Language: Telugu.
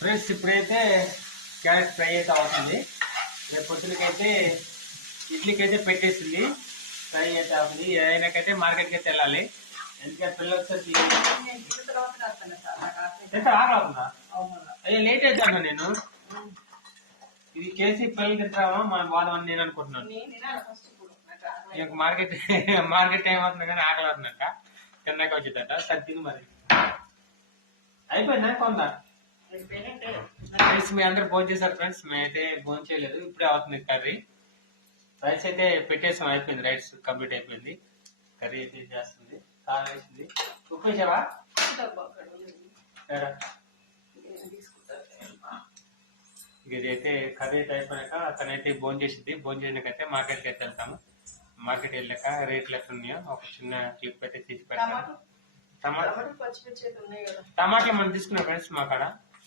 ఫ్రెండ్స్ ఇప్పుడైతే క్యారెట్ ఫ్రై అయితే అవుతుంది. రేపు పొద్దునకైతే ఇడ్లీకి అయితే పెట్టేసింది, ఫ్రై అయితే అవుతుంది. ఏదైనాకైతే మార్కెట్కి అయితే వెళ్ళాలి, ఎందుకంటే పిల్లలు వచ్చేసి ఎంత ఆకలి అవుతుందా? అయ్యో లేట్ అవుతాను నేను. ఇది చేసి పిల్లలు తింటామా మన బాధ అని నేను అనుకుంటున్నాను. మార్కెట్ టైం అవుతుంది కానీ ఆకలి అవుతుందట, తిన్నాక వచ్చిందట. సరే తిను మరి. అయిపోయిందా కొంత ఫ్రెండ్స్? మీ అందరు భోజనం చేశారు ఫ్రెండ్స్? మేమైతే భోజనం చేయలేదు, ఇప్పుడే అవుతుంది కర్రీ. రైస్ అయితే పెట్టేసాం, అయిపోయింది. రైస్ కంప్లీట్ అయిపోయింది. కర్రీ అయితే చేస్తుంది, కారం వేసింది. ఉప్పు వేసావా? ఇదైతే కర్రీ అయితే అయిపోయాక తనైతే భోజనం చేసింది. భోజనం చేసినాకైతే మార్కెట్కి అయితే వెళ్తాము. మార్కెట్ వెళ్ళాక రేట్లు ఎట్లా ఉన్నాయో ఒక చిన్న క్లిప్ అయితే తీసి పెడతాము. టమాటాలు మనం తీసుకున్నాం ఫ్రెండ్స్ మా కాడ.